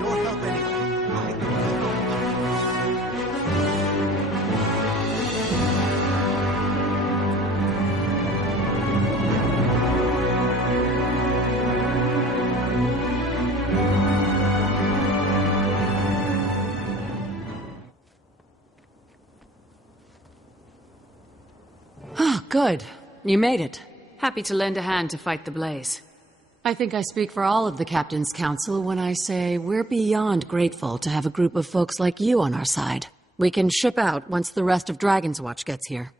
your help anyway. I think Good. You made it. Happy to lend a hand to fight the blaze. I think I speak for all of the Captain's Council when I say we're beyond grateful to have a group of folks like you on our side. We can ship out once the rest of Dragon's Watch gets here.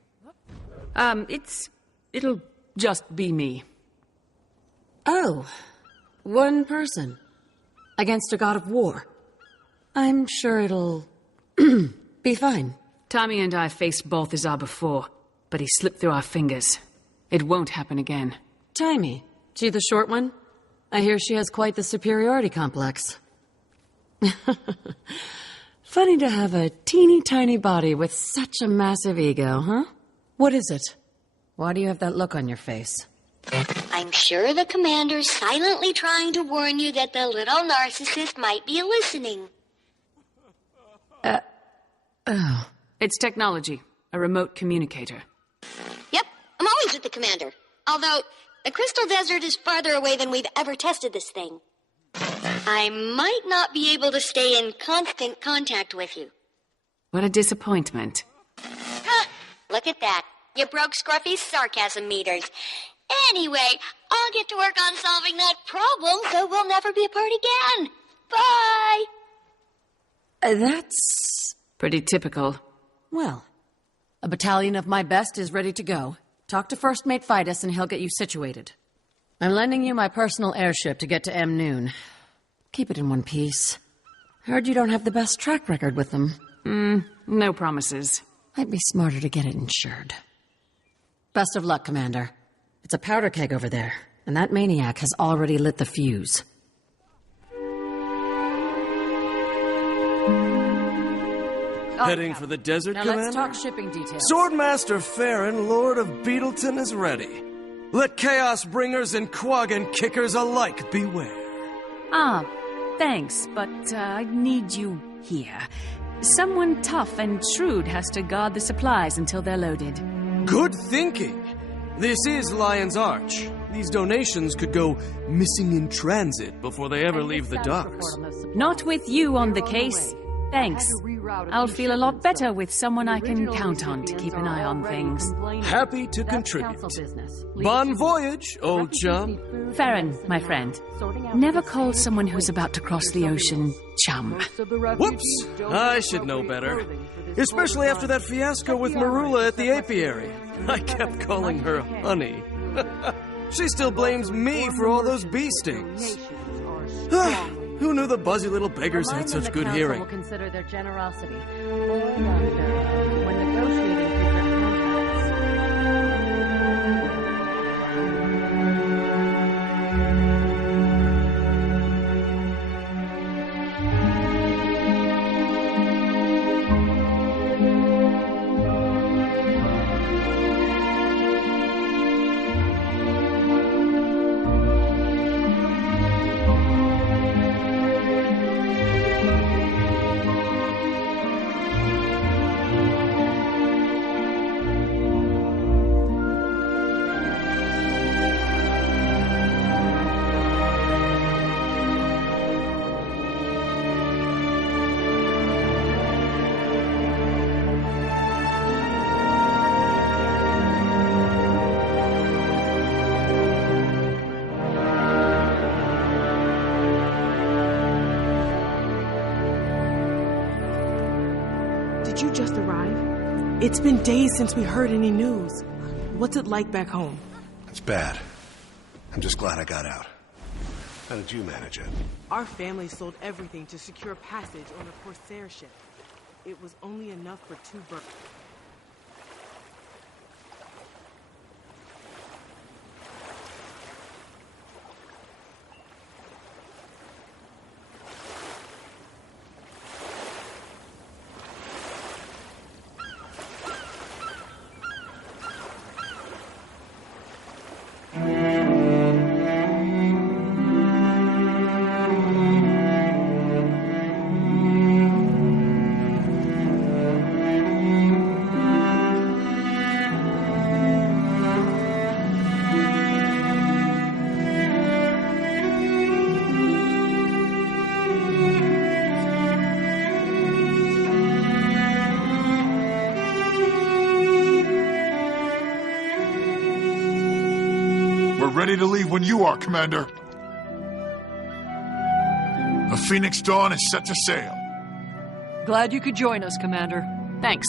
It'll just be me. Oh. One person. Against a god of war. I'm sure it'll... be fine. Tommy and I faced Balthazar before, but he slipped through our fingers. It won't happen again. Timey. She the short one? I hear she has quite the superiority complex. Funny to have a teeny tiny body with such a massive ego, huh? What is it? Why do you have that look on your face? I'm sure the commander's silently trying to warn you that the little narcissist might be listening. Oh. It's technology. A remote communicator. Yep, I'm always with the commander. Although, the Crystal Desert is farther away than we've ever tested this thing. I might not be able to stay in constant contact with you. What a disappointment. Huh, look at that. You broke Scruffy's sarcasm meters. Anyway, I'll get to work on solving that problem, so we'll never be apart again. Bye! That's... pretty typical. Well, a battalion of my best is ready to go. Talk to First Mate Fidus and he'll get you situated. I'm lending you my personal airship to get to M. Noon. Keep it in one piece. Heard you don't have the best track record with them. No promises. Might be smarter to get it insured. Best of luck, Commander. It's a powder keg over there, and that maniac has already lit the fuse. Heading for the desert, now Commander? Let's talk shipping details. Swordmaster Farron, Lord of Beetleton, is ready. Let Chaos Bringers and Quaggan Kickers alike beware. Thanks, but I need you here. Someone tough and shrewd has to guard the supplies until they're loaded. Good thinking. This is Lion's Arch. These donations could go missing in transit before they ever leave the docks. Not with you on the case. Thanks. I'll feel a lot better with someone I can count on to keep an eye on things. Happy to contribute. Bon voyage, old chum. Farron, my friend. Never call someone who's about to cross the ocean chum. Whoops! I should know better. Especially after that fiasco with Marula at the apiary. I kept calling her honey. She still blames me for all those bee stings. Who knew the buzzy little beggars had such good hearing? Will consider their generosity or lack thereof when negotiating future contracts. Did you just arrive? It's been days since we heard any news. What's it like back home? it's bad. I'm just glad I got out. How did you manage it? Our family sold everything to secure passage on a Corsair ship. It was only enough for 2 birds. when you are, Commander. The Phoenix Dawn is set to sail. Glad you could join us, Commander. Thanks.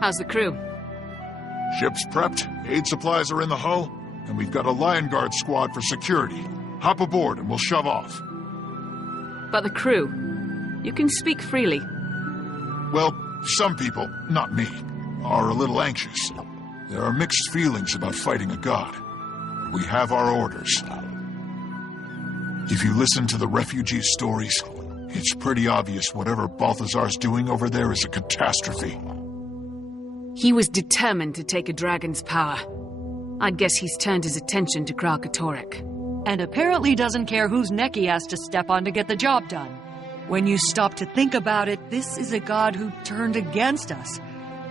How's the crew? Ship's prepped, aid supplies are in the hull, and we've got a Lion Guard squad for security. Hop aboard and we'll shove off. But the crew? You can speak freely. Well, some people, not me, are a little anxious. There are mixed feelings about fighting a god. We have our orders. If you listen to the refugee stories, it's pretty obvious whatever Balthazar's doing over there is a catastrophe. He was determined to take a dragon's power. I guess he's turned his attention to Gw2. And apparently doesn't care whose neck he has to step on to get the job done. When you stop to think about it, this is a god who turned against us.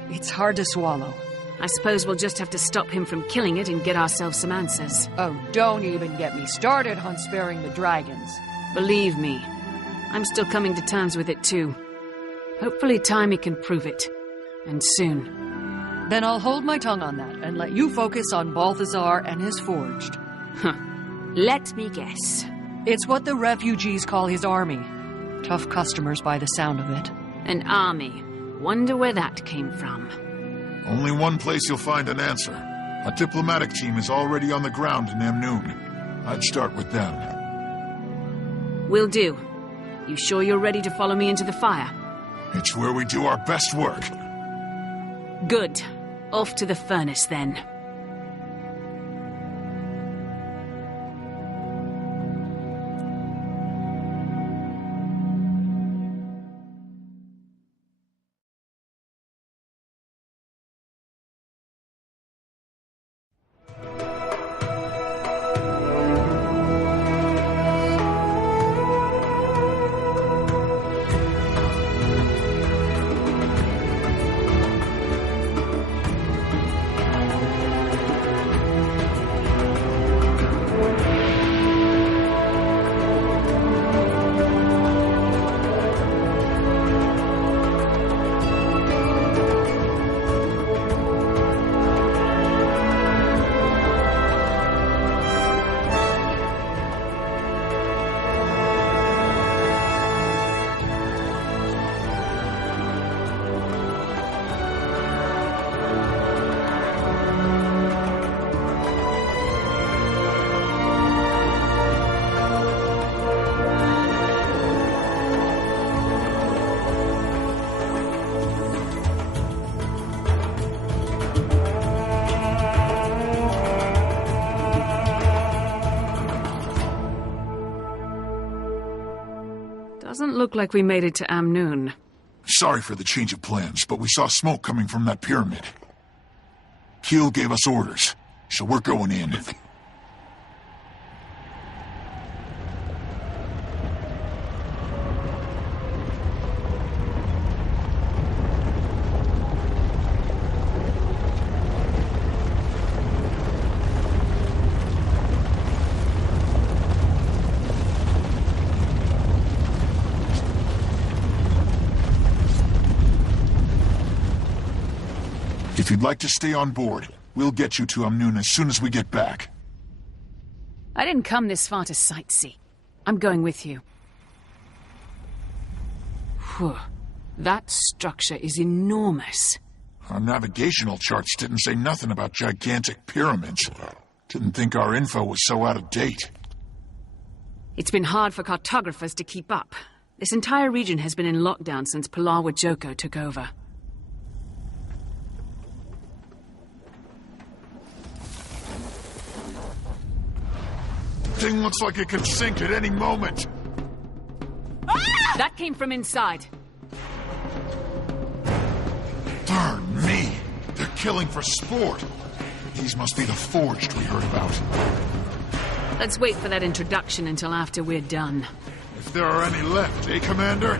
It's hard to swallow. I suppose we'll just have to stop him from killing it and get ourselves some answers. Oh, don't even get me started on sparing the dragons. Believe me, I'm still coming to terms with it too. Hopefully Timey can prove it. And soon. Then I'll hold my tongue on that and let you focus on Balthazar and his forged. Let me guess. It's what the refugees call his army. Tough customers by the sound of it. An army. Wonder where that came from. Only one place you'll find an answer. A diplomatic team is already on the ground in Amnoon. I'd start with them. Will do. You sure you're ready to follow me into the fire? It's where we do our best work. Good. Off to the furnace, then. Doesn't look like we made it to Amnoon. Sorry for the change of plans, but we saw smoke coming from that pyramid. Keel gave us orders, so we're going in. If you'd like to stay on board, we'll get you to Amnoon as soon as we get back. I didn't come this far to sightsee. I'm going with you. Whew. That structure is enormous. Our navigational charts didn't say nothing about gigantic pyramids. Didn't think our info was so out of date. It's been hard for cartographers to keep up. This entire region has been in lockdown since Gw2 took over. Thing looks like it could sink at any moment. That came from inside. Darn me! They're killing for sport. These must be the forged we heard about. Let's wait for that introduction until after we're done. If there are any left, eh, Commander?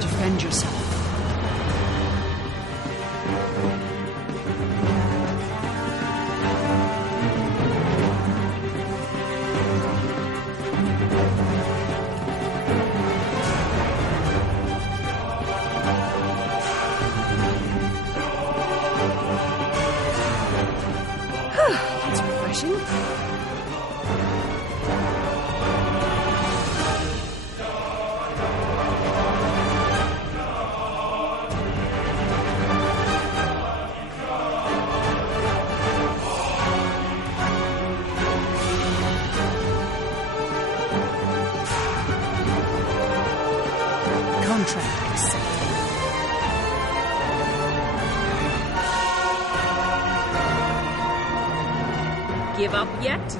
Defend yourself. Contract accepted. Give up yet?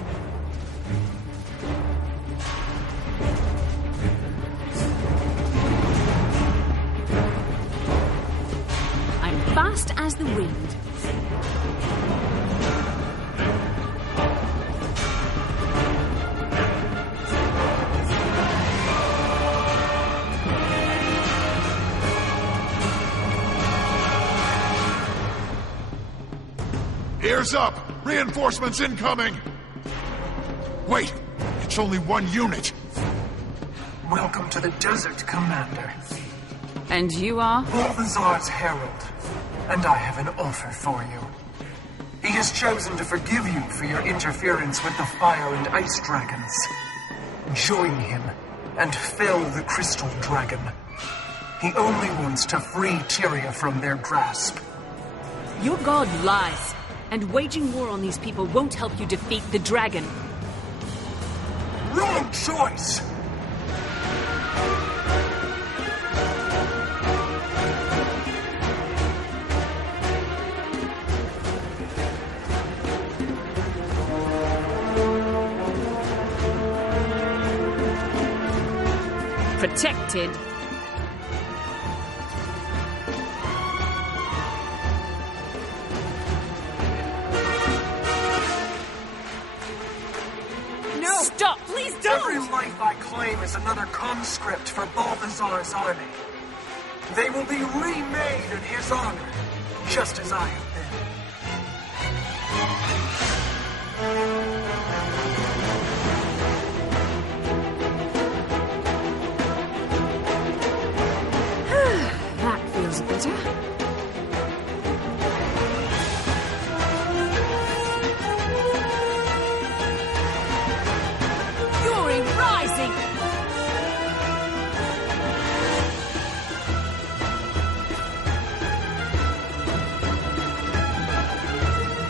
I'm fast as the wind. Ears up! Reinforcements incoming! Wait! It's only one unit! Welcome to the desert, Commander. And you are? Balthazar's herald. And I have an offer for you. He has chosen to forgive you for your interference with the fire and ice dragons. Join him and fell the crystal dragon. He only wants to free Tyria from their grasp. Your god lies. And waging war on these people won't help you defeat the dragon. Wrong choice! Protected. Stop! Please don't! Every life I claim is another conscript for Balthazar's army. They will be remade in his honor, just as I have been. That feels better. Fury rising!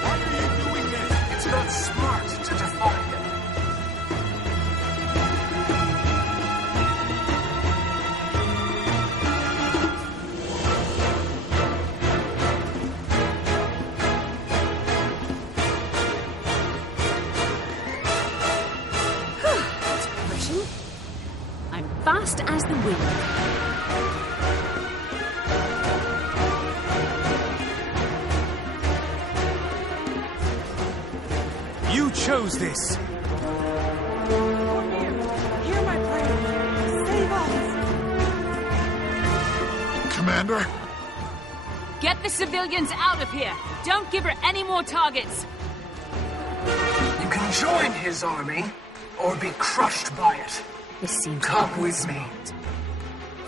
Why are you doing this? It's not smart to defy him. I'm fast as the wind. You chose this. Hear my prayer. Save us. Commander? Get the civilians out of here! Don't give her any more targets! You can join his army, or be crushed by it. This seems... Come with me.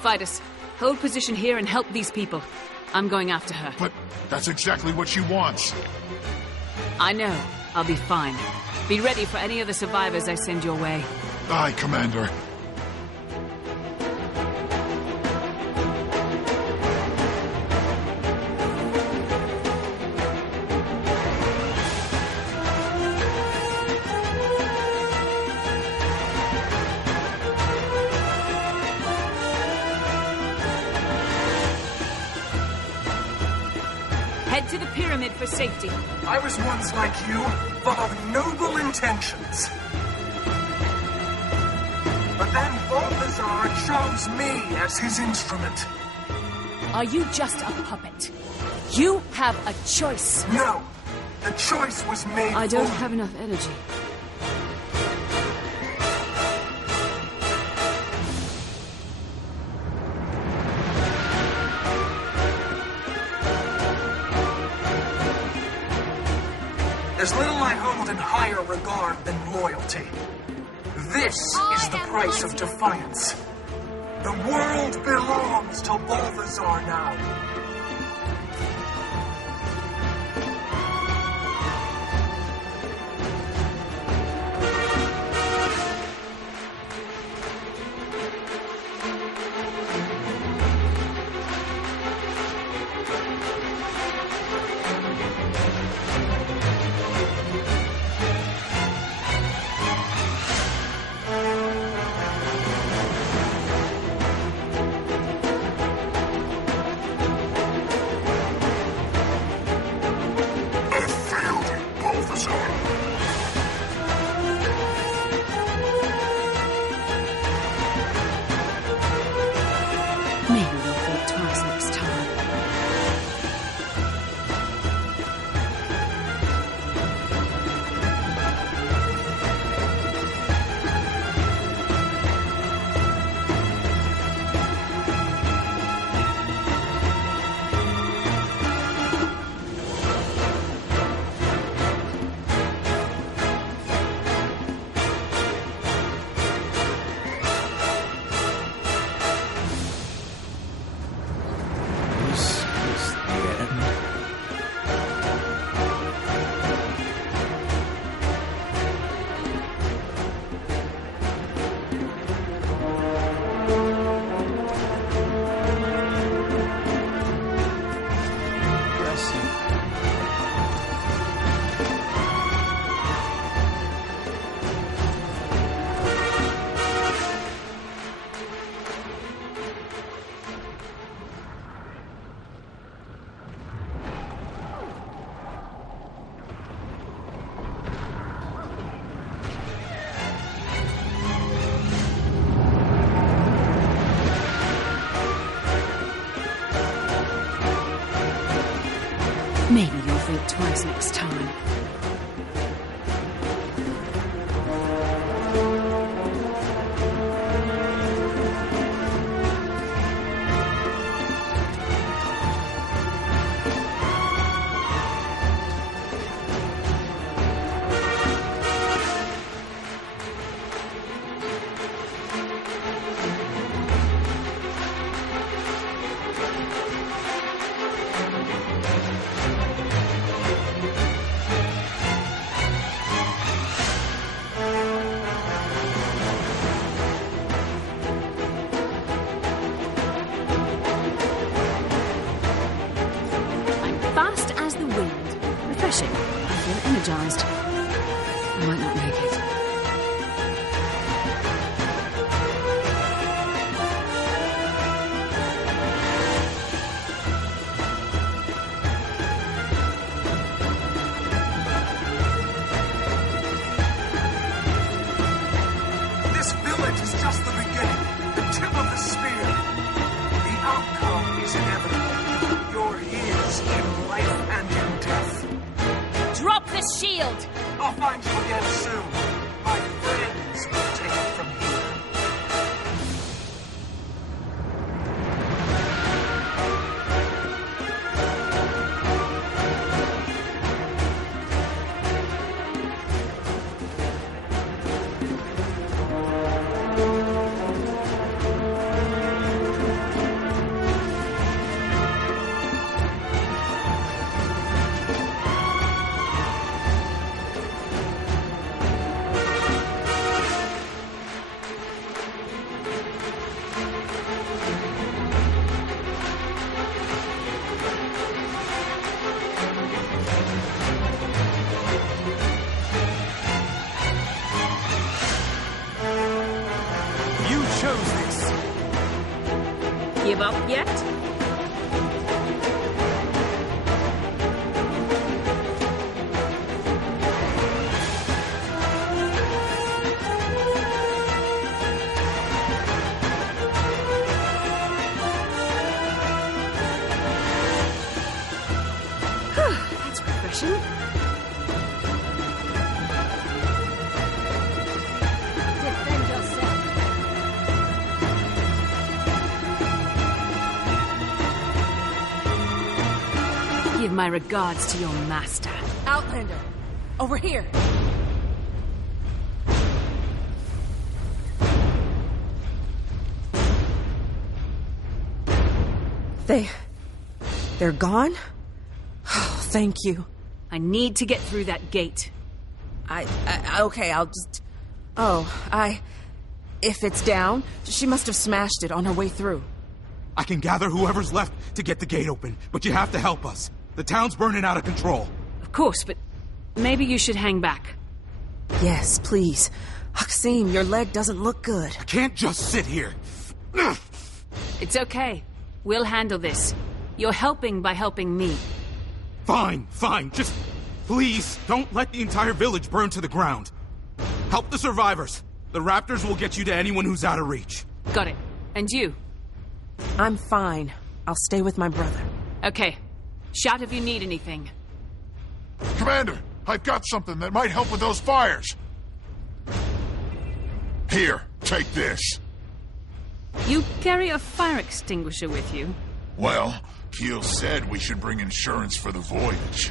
Fidus, hold position here and help these people. I'm going after her. But that's exactly what she wants. I know. I'll be fine. Be ready for any of the survivors I send your way. Aye, Commander. Head to the pyramid for safety. I was once like you, full of noble intentions. But then Balthazar chose me as his instrument. Are you just a puppet? You have a choice. No, the choice was made I don't for me. have enough energy. There's little I hold in higher regard than loyalty. This is the price of defiance. The world belongs to Balthazar now. Maybe you'll think twice next time. Refreshing. I feel energized. I might not make it. This village is just the beginning, the tip of the spear. The outcome is inevitable. You're his in life and in death. Drop the shield! I'll find you again soon. My friends will take it from here. Chose this. Give up yet? That's refreshing. Defend yourself. Give my regards to your master. Outlander, over here. They're gone? Oh, thank you. I need to get through that gate. Okay, I'll just... If it's down, she must have smashed it on her way through. I can gather whoever's left to get the gate open, but you have to help us. The town's burning out of control. Of course, but maybe you should hang back. Yes, please. Haxim, your leg doesn't look good. I can't just sit here. It's okay. We'll handle this. You're helping by helping me. Fine. Just please don't let the entire village burn to the ground. Help the survivors. The raptors will get you to anyone who's out of reach. Got it. And you? I'm fine. I'll stay with my brother. Okay. Shout if you need anything. Commander, I've got something that might help with those fires. Here, take this. You carry a fire extinguisher with you? Well, Keel said we should bring insurance for the voyage.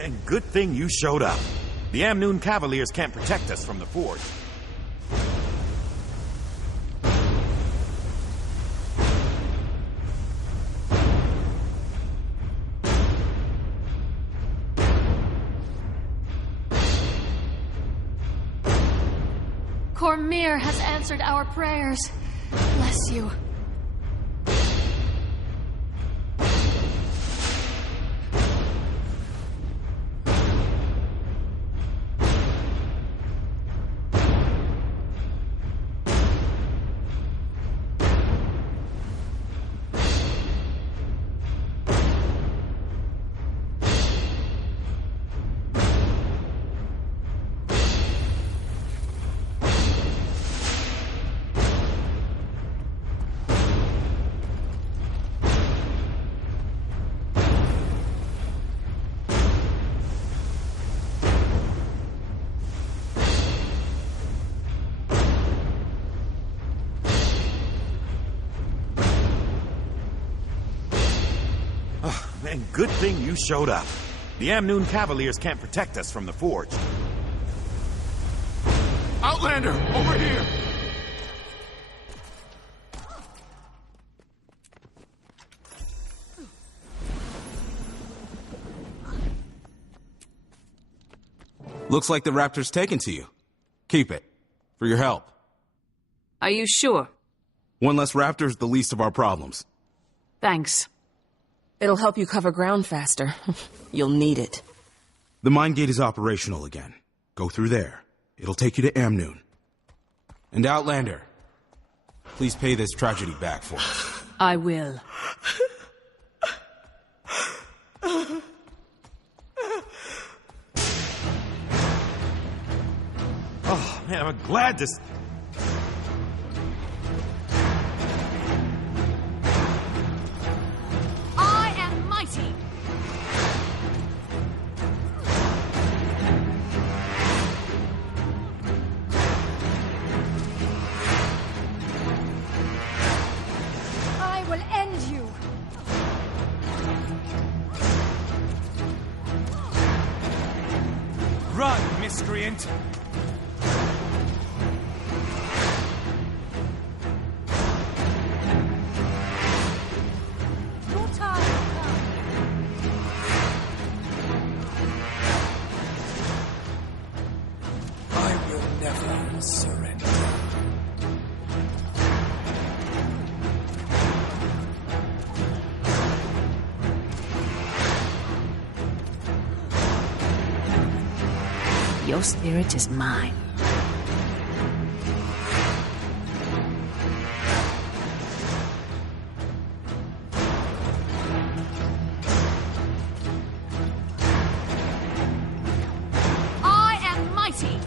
and good thing you showed up. The Amnoon Cavaliers can't protect us from the Forge. Cormyr has answered our prayers. Bless you. And good thing you showed up. The Amnoon Cavaliers can't protect us from the Forge. Outlander, over here! Looks like the Raptor's taken to you. Keep it. For your help. Are you sure? One less Raptor's the least of our problems. Thanks. It'll help you cover ground faster. You'll need it. The mine gate is operational again. Go through there. It'll take you to Amnoon. And Outlander, please pay this tragedy back for us. I will. Oh, man, I'm glad this... I am mighty. I will end you. Run, miscreant! Your time will come. I will never surrender. Your spirit is mine. I am mighty.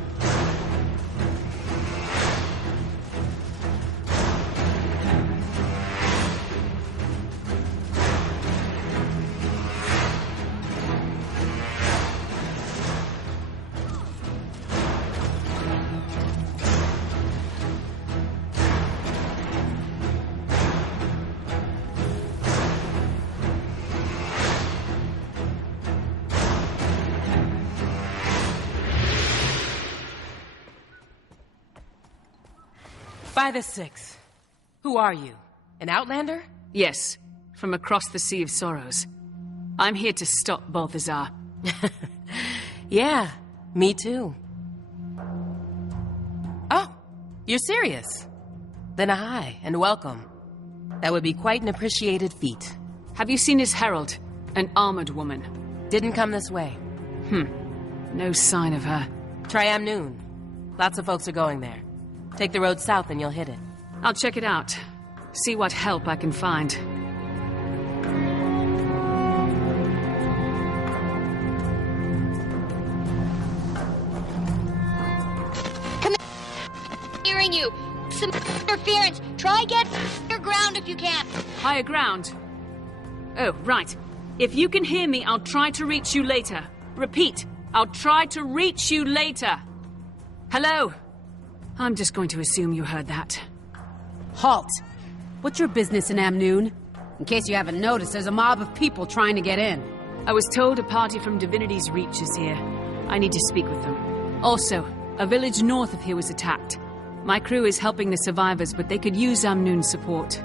By the Six. Who are you? An Outlander? Yes, from across the Sea of Sorrows. I'm here to stop Balthazar. Yeah, me too. Oh, you're serious? Then hi, and welcome. That would be quite an appreciated feat. Have you seen his herald? An armored woman. Didn't come this way. No sign of her. Try Amnoon. Lots of folks are going there. Take the road south and you'll hit it. I'll check it out. See what help I can find. Come hearing you. Some interference. Try get higher ground if you can. Higher ground? Oh, right. If you can hear me, I'll try to reach you later. Repeat, I'll try to reach you later. Hello? I'm just going to assume you heard that. Halt! What's your business in Amnoon? In case you haven't noticed, there's a mob of people trying to get in. I was told a party from Divinity's Reach is here. I need to speak with them. Also, a village north of here was attacked. My crew is helping the survivors, but they could use Amnoon's support.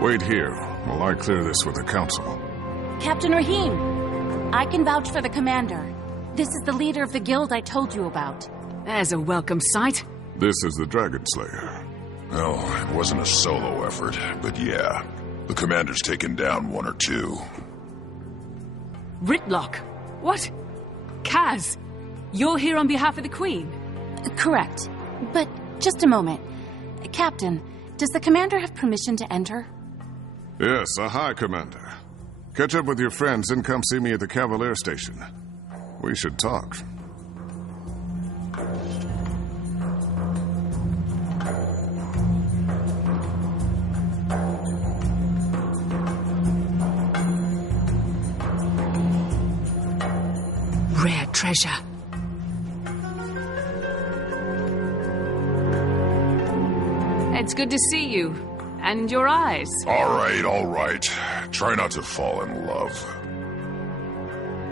Wait here while I clear this with the council. Captain Rahim, I can vouch for the commander. This is the leader of the guild I told you about. There's a welcome sight. This is the Dragon Slayer. Well, it wasn't a solo effort, but yeah. The commander's taken down one or two. Ritlock? What? Kaz, you're here on behalf of the Queen? Correct. But just a moment. Captain, does the commander have permission to enter? Yes, aye, Commander. Catch up with your friends and come see me at the Cavalier Station. We should talk. Rare treasure. It's good to see you. And your eyes. All right. Try not to fall in love.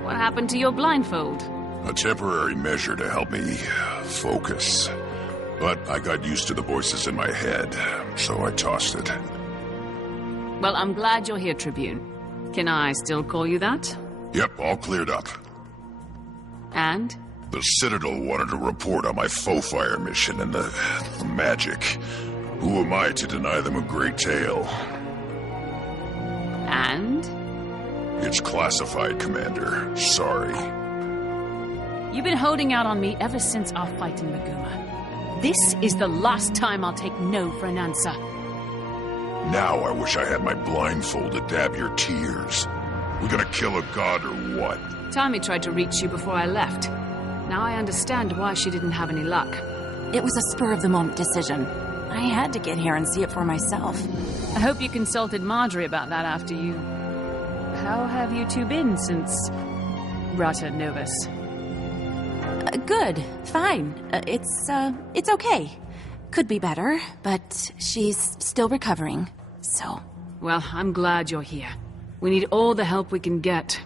What happened to your blindfold? A temporary measure to help me focus. But I got used to the voices in my head, so I tossed it. Well, I'm glad you're here, Tribune. Can I still call you that? Yep, all cleared up. And? The Citadel wanted a report on my faux fire mission and the magic. Who am I to deny them a great tale? And? It's classified, Commander. Sorry. You've been holding out on me ever since our fight in Maguma. This is the last time I'll take no for an answer. Now I wish I had my blindfold to dab your tears. We gonna kill a god or what? Tammy tried to reach you before I left. Now I understand why she didn't have any luck. It was a spur-of-the-moment decision. I had to get here and see it for myself. I hope you consulted Marjorie about that after you... How have you two been since... Rata Novus? Good. Fine. It's okay. Could be better, but she's still recovering, so... Well, I'm glad you're here. We need all the help we can get.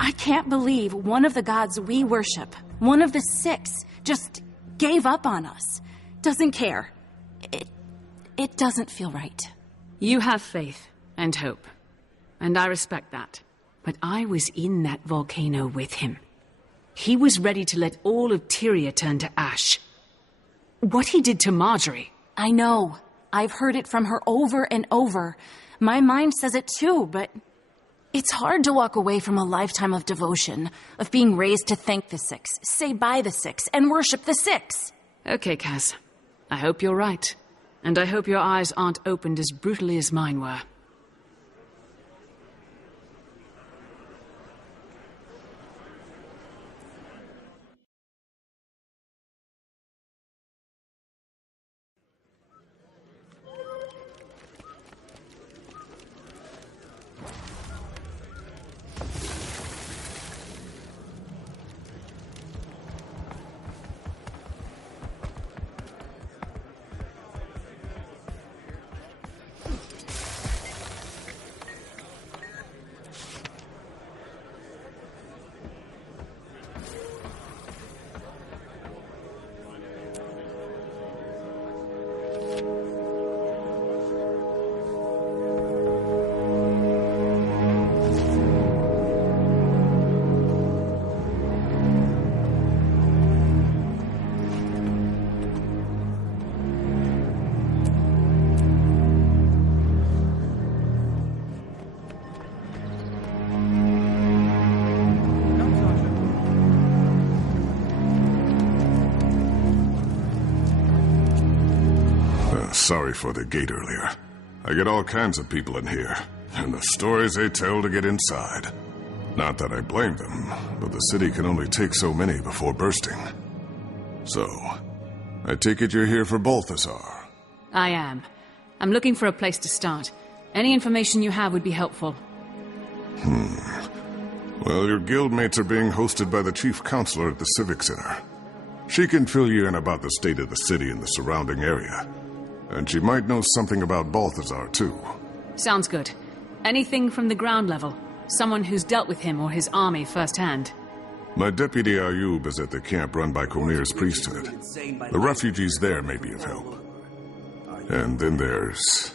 I can't believe one of the gods we worship, one of the 6, just gave up on us. Doesn't care. It doesn't feel right. You have faith and hope, and I respect that. But I was in that volcano with him. He was ready to let all of Tyria turn to ash. What he did to Marjorie... I know. I've heard it from her over and over. My mind says it too, but... It's hard to walk away from a lifetime of devotion, of being raised to thank the 6, say bye the 6, and worship the 6. Okay, Kaz. I hope you're right. And I hope your eyes aren't opened as brutally as mine were. Sorry for the gate earlier. I get all kinds of people in here, and the stories they tell to get inside. Not that I blame them, but the city can only take so many before bursting. So, I take it you're here for Balthazar. I am. I'm looking for a place to start. Any information you have would be helpful. Well, your guildmates are being hosted by the chief counselor at the Civic Center. She can fill you in about the state of the city and the surrounding area. And she might know something about Balthazar, too. Sounds good. Anything from the ground level? Someone who's dealt with him or his army firsthand. My deputy Ayub is at the camp run by Cormier's priesthood. The refugees there may be of help. And then there's...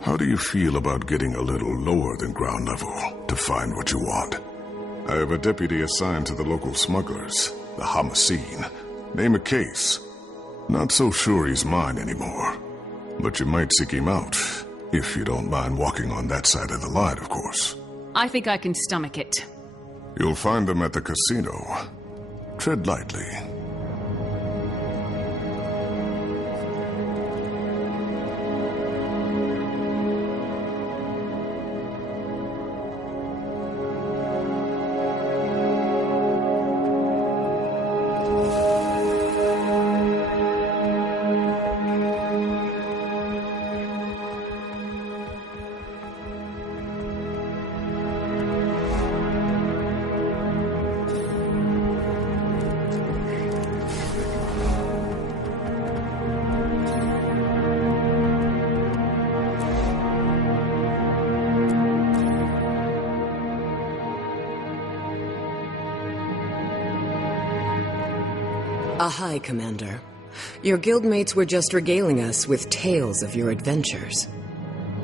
How do you feel about getting a little lower than ground level to find what you want? I have a deputy assigned to the local smugglers, the Hamaseen. Name a case. Not so sure he's mine anymore. But you might seek him out, if you don't mind walking on that side of the line, of course. I think I can stomach it. You'll find them at the casino. Tread lightly. Hi, Commander. Your guildmates were just regaling us with tales of your adventures.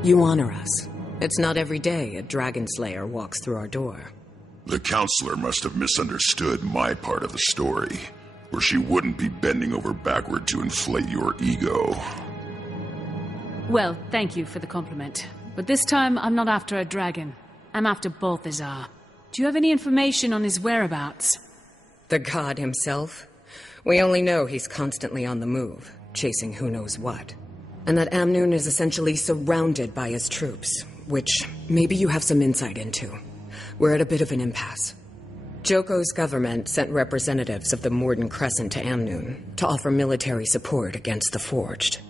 You honor us. It's not every day a dragon slayer walks through our door. The counselor must have misunderstood my part of the story, or she wouldn't be bending over backward to inflate your ego. Well, thank you for the compliment. But this time, I'm not after a dragon. I'm after Balthazar. Do you have any information on his whereabouts? The god himself? We only know he's constantly on the move, chasing who knows what. And that Amnoon is essentially surrounded by his troops, which maybe you have some insight into. We're at a bit of an impasse. Gw2's government sent representatives of the Morden Crescent to Amnoon to offer military support against the Forged.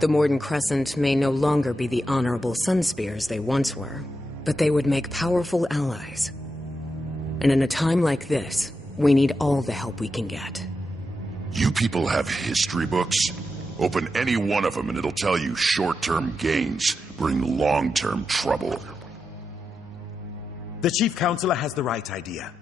The Morden Crescent may no longer be the honorable Sunspears they once were, but they would make powerful allies. And in a time like this, we need all the help we can get. You people have history books? Open any one of them and it'll tell you short-term gains bring long-term trouble. The Chief Counselor has the right idea.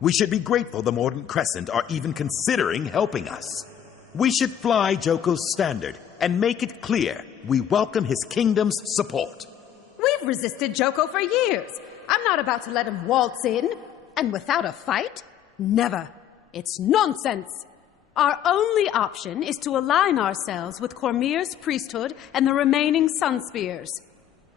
We should be grateful the Morden Crescent are even considering helping us. We should fly Gw2's standard and make it clear we welcome his kingdom's support. We've resisted Gw2 for years. I'm not about to let him waltz in. And without a fight? Never. It's nonsense. Our only option is to align ourselves with Cormier's priesthood and the remaining Sunspears.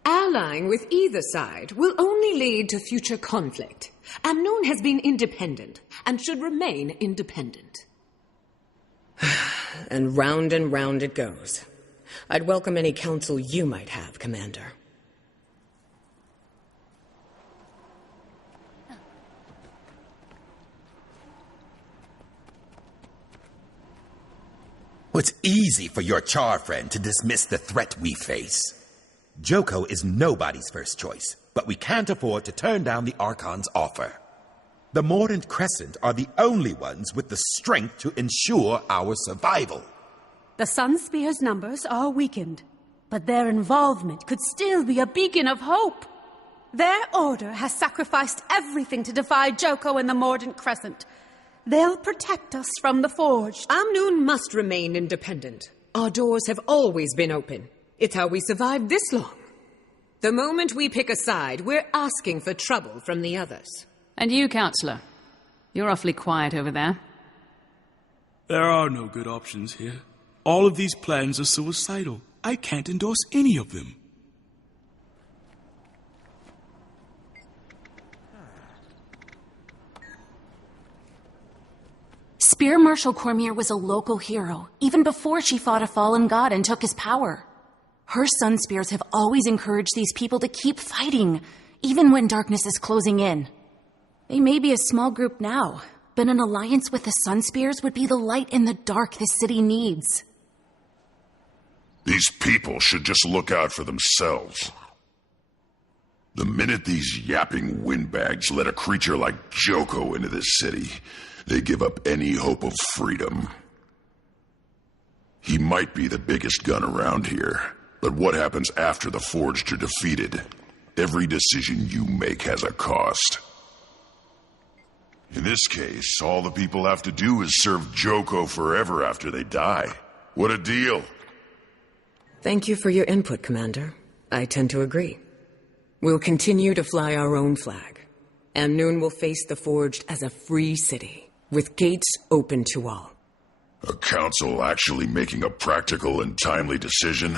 Allying with either side will only lead to future conflict. Amnoon has been independent and should remain independent. And round it goes. I'd welcome any counsel you might have, Commander. It's easy for your Char friend to dismiss the threat we face. Gw2 is nobody's first choice, but we can't afford to turn down the Archon's offer. The Mordant Crescent are the only ones with the strength to ensure our survival. The Sunspear's numbers are weakened, but their involvement could still be a beacon of hope. Their order has sacrificed everything to defy Gw2 and the Mordant Crescent. They'll protect us from the Forged. Amnoon must remain independent. Our doors have always been open. It's how we survived this long. The moment we pick a side, we're asking for trouble from the others. And you, Counselor? You're awfully quiet over there. There are no good options here. All of these plans are suicidal. I can't endorse any of them. Spear Marshal Cormier was a local hero, even before she fought a fallen god and took his power. Her Sunspears have always encouraged these people to keep fighting, even when darkness is closing in. They may be a small group now, but an alliance with the Sunspears would be the light in the dark this city needs. These people should just look out for themselves. The minute these yapping windbags let a creature like Gw2 into this city, they give up any hope of freedom. He might be the biggest gun around here, but what happens after the Forged are defeated? Every decision you make has a cost. In this case, all the people have to do is serve Gw2 forever after they die. What a deal! Thank you for your input, Commander. I tend to agree. We'll continue to fly our own flag. Amnoon will face the Forged as a free city, with gates open to all. A council actually making a practical and timely decision?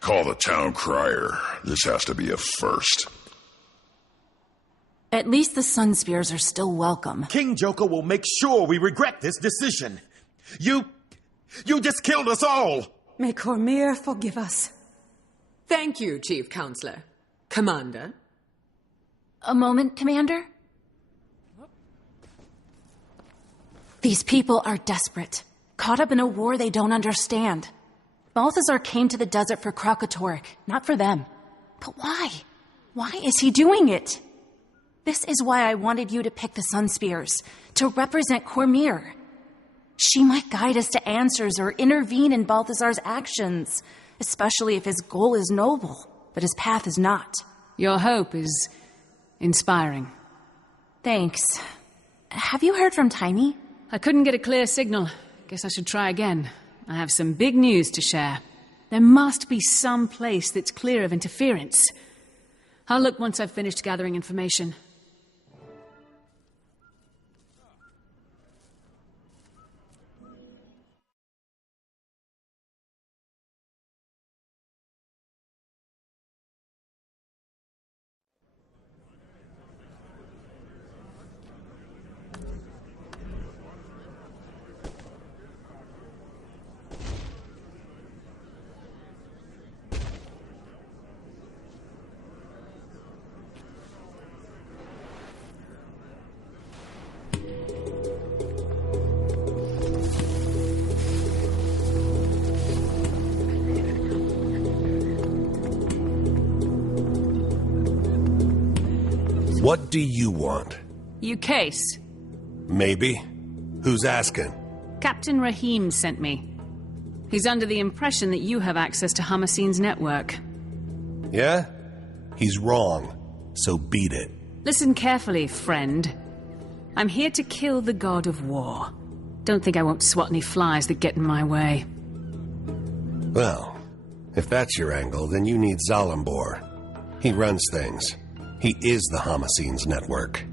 Call the town crier. This has to be a first. At least the Sunspears are still welcome. King Gw2 will make sure we regret this decision. You just killed us all! May Cormyr forgive us. Thank you, Chief Counselor. Commander? A moment, Commander? These people are desperate, caught up in a war they don't understand. Balthazar came to the desert for Kralkatorrik, not for them. But why? Why is he doing it? This is why I wanted you to pick the Sunspears, to represent Cormyr. She might guide us to answers or intervene in Balthazar's actions, especially if his goal is noble, but his path is not. Your hope is inspiring. Thanks. Have you heard from Tiny? I couldn't get a clear signal. Guess I should try again. I have some big news to share. There must be some place that's clear of interference. I'll look once I've finished gathering information. What do you want? You case. Maybe. Who's asking? Captain Rahim sent me. He's under the impression that you have access to Hamaseen's network. Yeah? He's wrong. So beat it. Listen carefully, friend. I'm here to kill the god of war. Don't think I won't swat any flies that get in my way. Well, if that's your angle, then you need Zalambor. He runs things. He is the Hamaseen's network.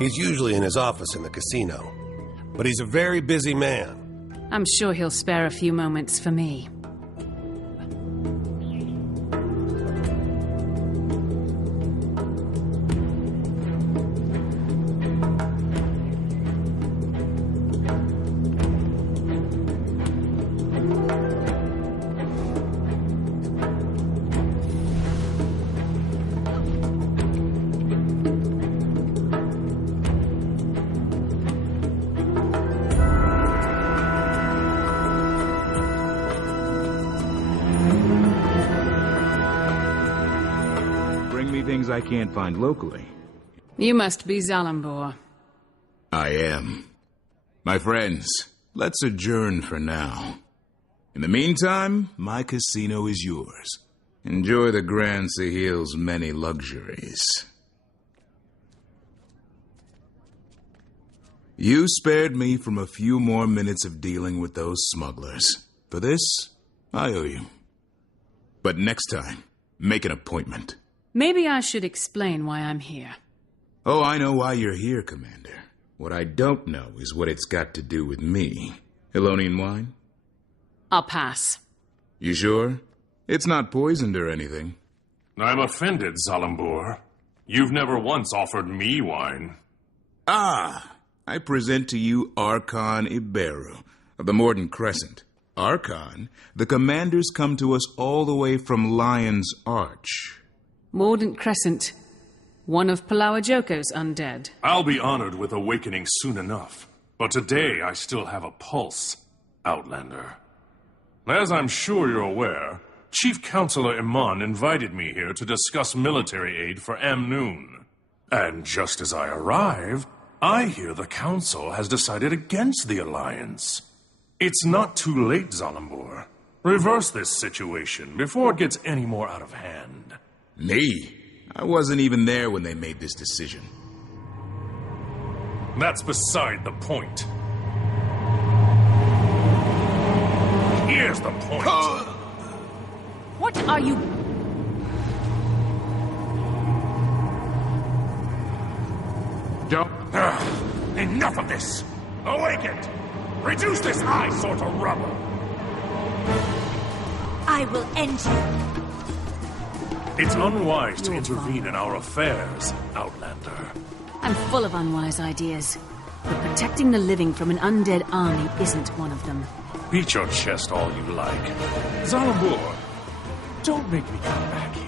He's usually in his office in the casino, but he's a very busy man. I'm sure he'll spare a few moments for me. Things I can't find locally. You must be Zalambor. I am. My friends, let's adjourn for now. In the meantime, my casino is yours. Enjoy the Grand Sahil's many luxuries. You spared me from a few more minutes of dealing with those smugglers. For this, I owe you. But next time, make an appointment. Maybe I should explain why I'm here. Oh, I know why you're here, Commander. What I don't know is what it's got to do with me. Elonian wine? I'll pass. You sure? It's not poisoned or anything. I'm offended, Zalambor. You've never once offered me wine. Ah! I present to you Archon Iberu of the Morden Crescent. Archon, the commanders come to us all the way from Lion's Arch. Mordant Crescent. One of Palawa Joko's undead. I'll be honored with awakening soon enough. But today I still have a pulse, Outlander. As I'm sure you're aware, Chief Counselor Iman invited me here to discuss military aid for Amnoon. And just as I arrive, I hear the Council has decided against the Alliance. It's not too late, Zalambor. Reverse this situation before it gets any more out of hand. Me? I wasn't even there when they made this decision. That's beside the point. Here's the point. What are you... Don't... Enough of this! Awaken! Reduce this eyesore to rubble! I will end you. It's unwise to intervene in our affairs, Outlander. I'm full of unwise ideas. But protecting the living from an undead army isn't one of them. Beat your chest all you like. Zalambur, don't make me come back here.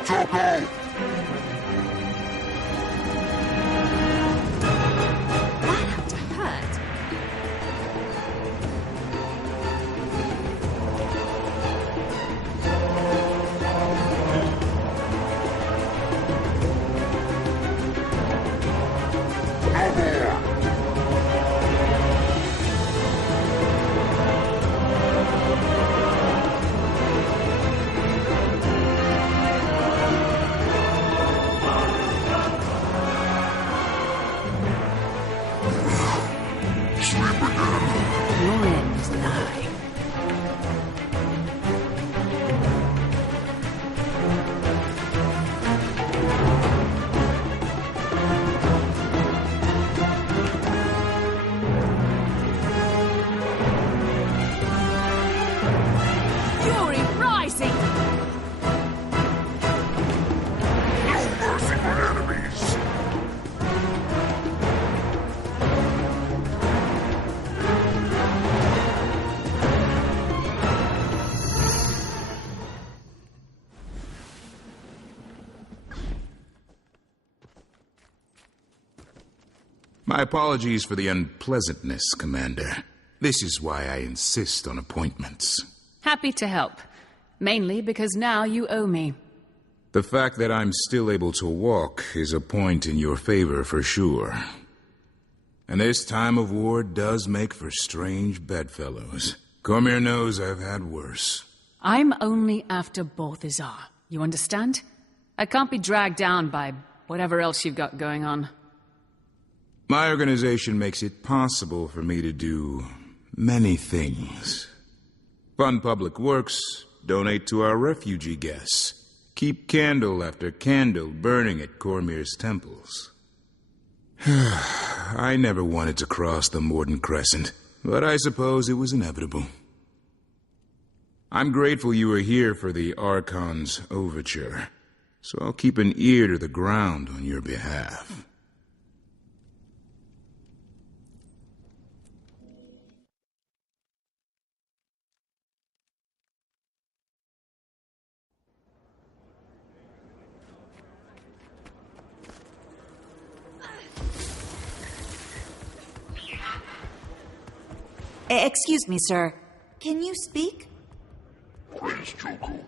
Gw2! My apologies for the unpleasantness, Commander. This is why I insist on appointments. Happy to help. Mainly because now you owe me. The fact that I'm still able to walk is a point in your favor for sure. And this time of war does make for strange bedfellows. Cormier knows I've had worse. I'm only after Balthazar. You understand? I can't be dragged down by whatever else you've got going on. My organization makes it possible for me to do many things. Fund public works, donate to our refugee guests, Keep candle after candle burning at Cormyr's temples. I never wanted to cross the Mordant Crescent, but I suppose it was inevitable. I'm grateful you were here for the Archon's overture, so I'll keep an ear to the ground on your behalf. Excuse me, sir. Can you speak? Praise Gw2.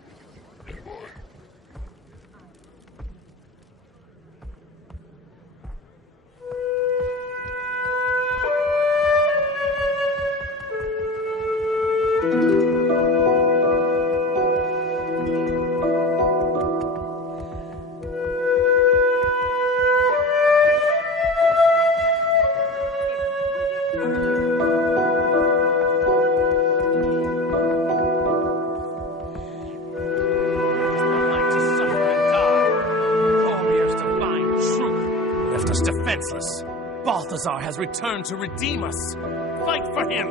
Defenseless. Balthazar has returned to redeem us. Fight for him!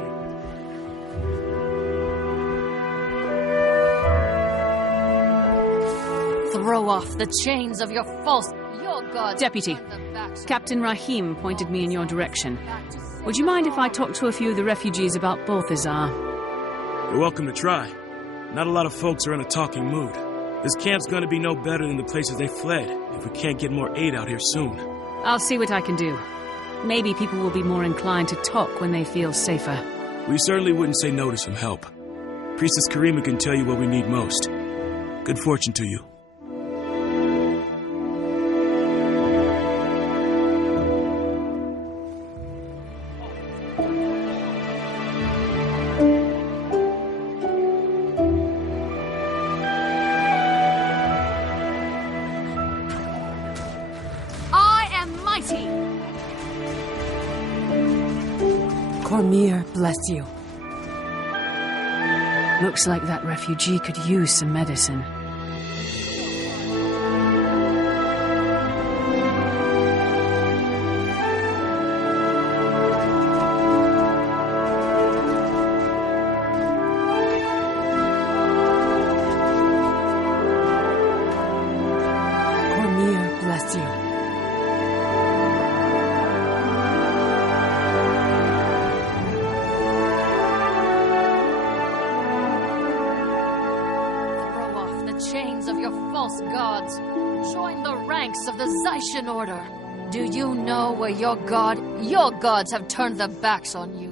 Throw off the chains of your false... Your gods... Deputy, Captain Rahim pointed me in your direction. Would you mind if I talk to a few of the refugees about Balthazar? You're welcome to try. Not a lot of folks are in a talking mood. This camp's gonna be no better than the places they fled if we can't get more aid out here soon. I'll see what I can do. Maybe people will be more inclined to talk when they feel safer. We certainly wouldn't say no to some help. Priestess Karima can tell you what we need most. Good fortune to you. Cormyr bless you. Looks like that refugee could use some medicine. Cormyr bless you. Chains of your false gods. Join the ranks of the Zaishan Order. Do you know where your gods have turned their backs on you?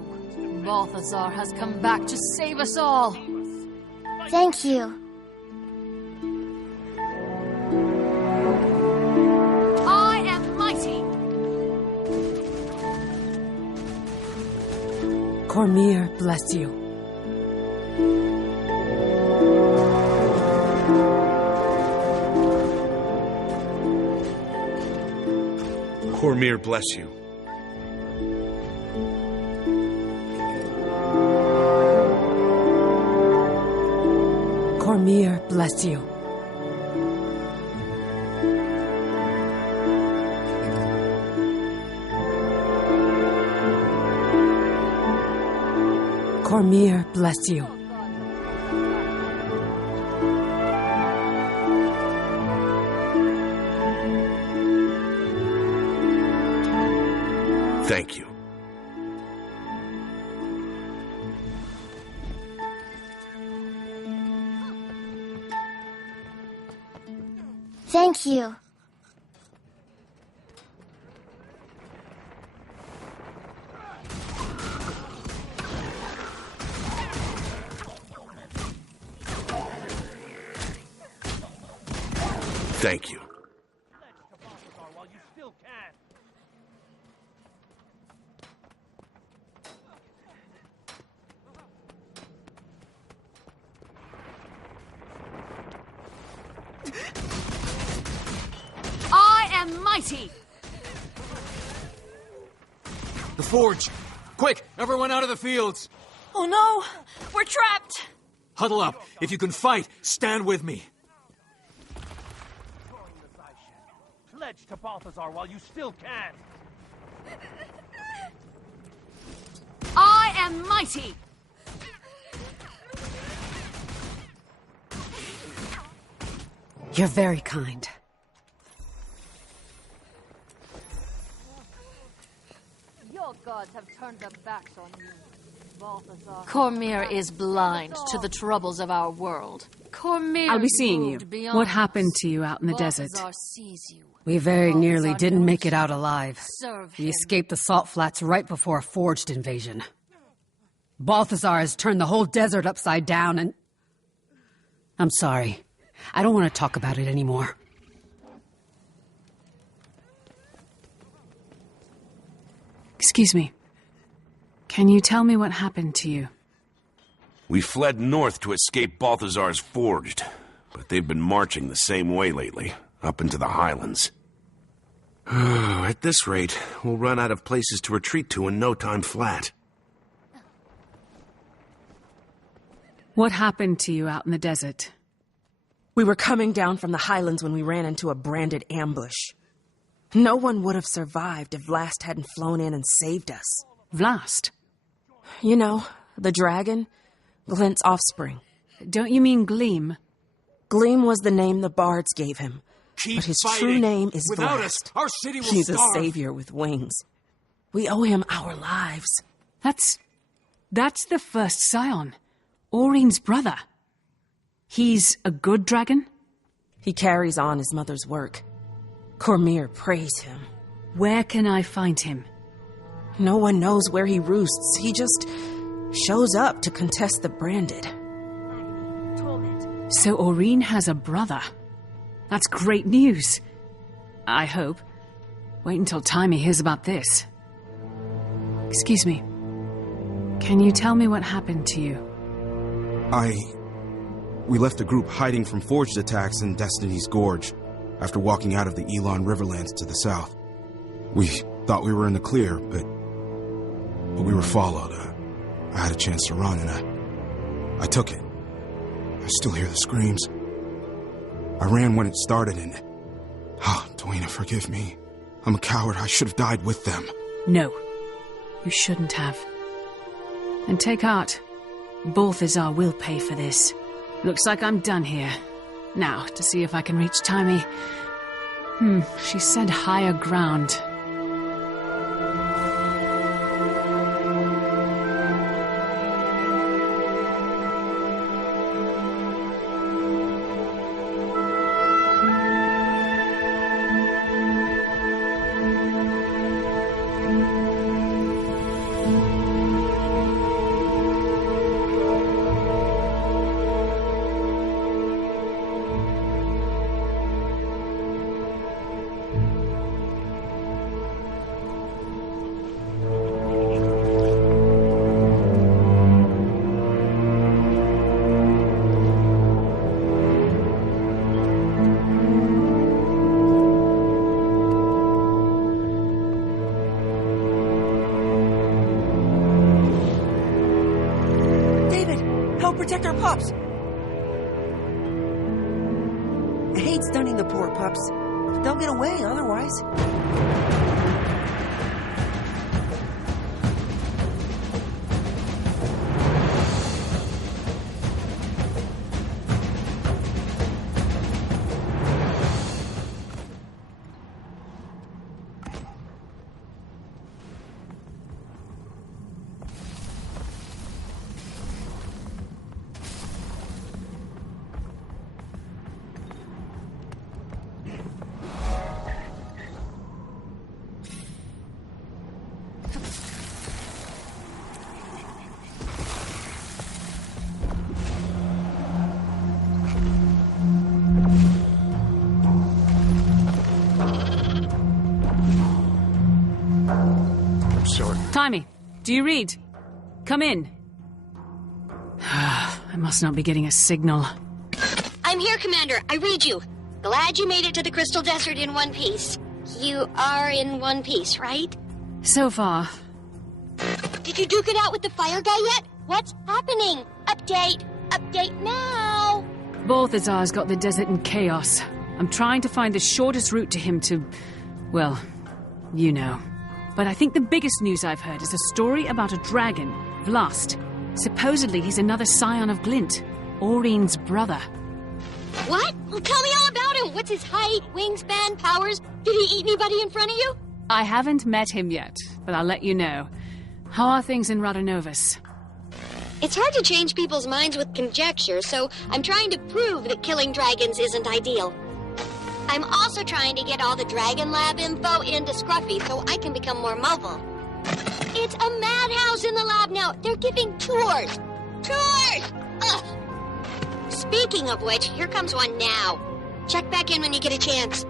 Balthazar has come back to save us all. Thank you. I am mighty. Cormyr bless you. Cormyr bless you. Cormyr bless you. Cormyr bless you. Thank you. Thank you. Thank you. I am mighty. The forge! Quick, everyone out of the fields! Oh no! We're trapped! Huddle up. If you can fight, stand with me. pledge to Balthazar while you still can. I am mighty! You're very kind. Your gods have turned their backs on you, Balthazar. Cormyr is blind to the troubles of our world. Cormyr I'll be seeing you. What happened to you out in the desert? We very nearly didn't make it out alive. We escaped the salt flats right before a forged invasion. Balthazar has turned the whole desert upside down and... I'm sorry. I don't want to talk about it anymore. Excuse me. Can you tell me what happened to you? We fled north to escape Balthazar's Forged, but they've been marching the same way lately, up into the highlands. At this rate, we'll run out of places to retreat to in no time flat. What happened to you out in the desert? We were coming down from the highlands when we ran into a branded ambush. No one would have survived if Vlast hadn't flown in and saved us. Vlast? You know, the dragon, Glint's offspring. Don't you mean Gleam? Gleam was the name the bards gave him. Keep but his fighting. true name is Without Vlast. us, our city will He's starve. a savior with wings. We owe him our lives. That's the first scion. Aurine's brother. He's a good dragon? He carries on his mother's work. Cormyr praise him. Where can I find him? No one knows where he roosts. He just shows up to contest the branded. So Aurine has a brother. That's great news. I hope. Wait until Timey hears about this. Excuse me. Can you tell me what happened to you? We left a group hiding from forged attacks in Destiny's Gorge after walking out of the Elon Riverlands to the south. We thought we were in the clear, but we were followed. I had a chance to run, and I took it. I still hear the screams. I ran when it started, and... Dwayne, forgive me. I'm a coward. I should have died with them. No, you shouldn't have. And take heart. Balthazar will pay for this. Looks like I'm done here. Now, to see if I can reach Timey. She said higher ground. Protect our pups! I hate stunning the poor pups, but they'll get away otherwise. Timey, do you read? Come in. I must not be getting a signal. I'm here, Commander. I read you. Glad you made it to the Crystal Desert in one piece. You are in one piece, right? So far. Did you duke it out with the fire guy yet? What's happening? Update. Update now. Balthazar's got the desert in chaos. I'm trying to find the shortest route to him to... well, you know. But I think the biggest news I've heard is a story about a dragon, Vlast. Supposedly he's another scion of Glint, Aurine's brother. What? Well, tell me all about him. What's his height, wingspan, powers? Did he eat anybody in front of you? I haven't met him yet, but I'll let you know. How are things in Radonovus? It's hard to change people's minds with conjecture, so I'm trying to prove that killing dragons isn't ideal. I'm also trying to get all the Dragon Lab info into Scruffy so I can become more mobile. It's a madhouse in the lab now. They're giving tours. Tours! Ugh. Speaking of which, here comes one now. Check back in when you get a chance.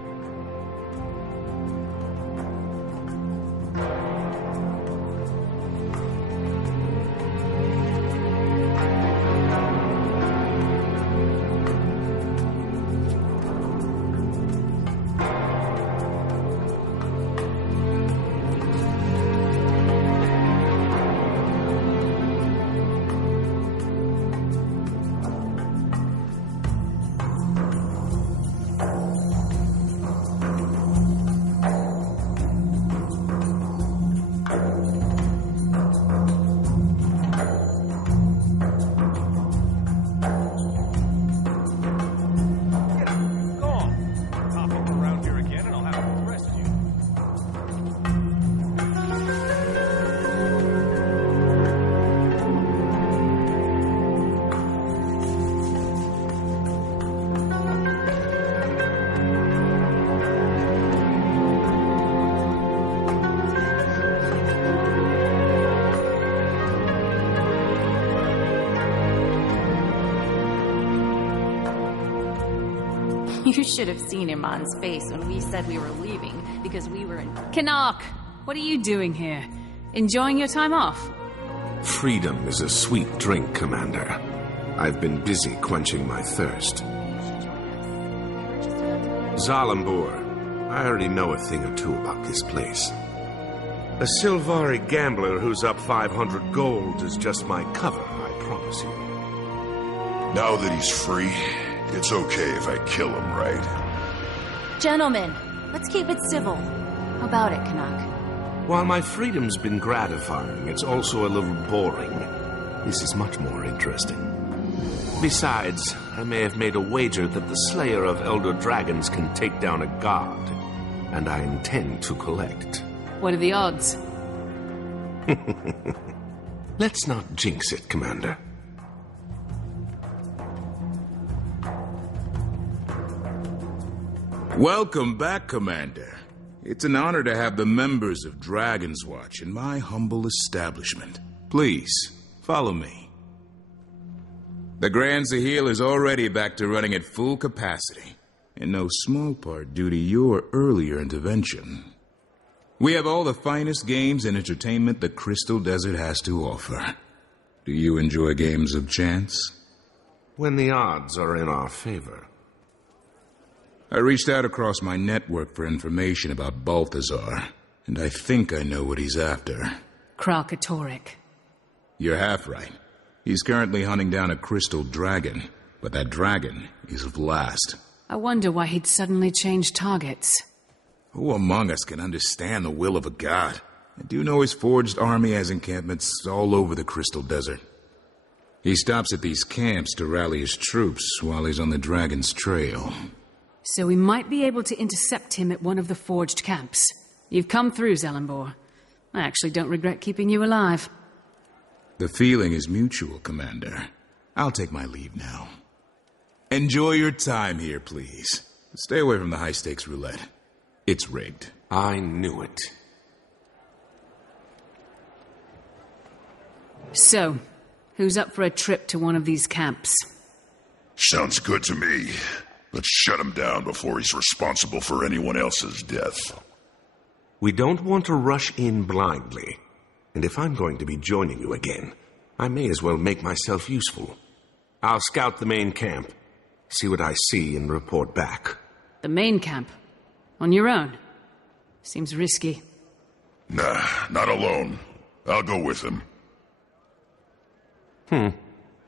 You should have seen Iman's face when we said we were leaving, because we were in... Canuck, what are you doing here? Enjoying your time off? Freedom is a sweet drink, Commander. I've been busy quenching my thirst. Zalambur, I already know a thing or two about this place. A Silvari gambler who's up 500 gold is just my cover, I promise you. Now that he's free, it's okay if I kill him, right? Gentlemen, let's keep it civil. How about it, Canuck? While my freedom's been gratifying, it's also a little boring. This is much more interesting. Besides, I may have made a wager that the slayer of elder dragons can take down a god, and I intend to collect. What are the odds? Let's not jinx it, Commander. Welcome back, Commander. It's an honor to have the members of Dragon's Watch in my humble establishment. Please, follow me. The Grand Zahil is already back to running at full capacity, in no small part due to your earlier intervention. We have all the finest games and entertainment the Crystal Desert has to offer. Do you enjoy games of chance? When the odds are in our favor. I reached out across my network for information about Balthazar, and I think I know what he's after. Kralkatorrik. You're half right. He's currently hunting down a crystal dragon, but that dragon is Vlast. I wonder why he'd suddenly change targets. Who among us can understand the will of a god? I do know his forged army has encampments all over the Crystal Desert. He stops at these camps to rally his troops while he's on the dragon's trail. So we might be able to intercept him at one of the forged camps. You've come through, Zalambur. I actually don't regret keeping you alive. The feeling is mutual, Commander. I'll take my leave now. Enjoy your time here, please. Stay away from the high-stakes roulette. It's rigged. I knew it. So, who's up for a trip to one of these camps? Sounds good to me. Let's shut him down before he's responsible for anyone else's death. We don't want to rush in blindly. And if I'm going to be joining you again, I may as well make myself useful. I'll scout the main camp, see what I see, and report back. The main camp? On your own? Seems risky. Nah, not alone. I'll go with him.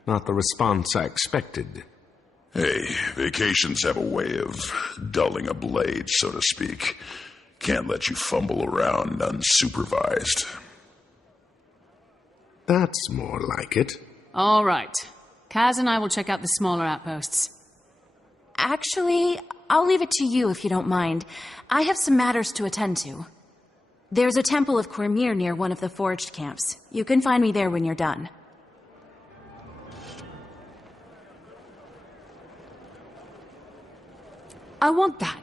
Not the response I expected. Hey, vacations have a way of dulling a blade, so to speak. Can't let you fumble around unsupervised. That's more like it. All right. Kaz and I will check out the smaller outposts. Actually, I'll leave it to you if you don't mind. I have some matters to attend to. There's a temple of Cormyr near one of the forged camps. You can find me there when you're done. I want that.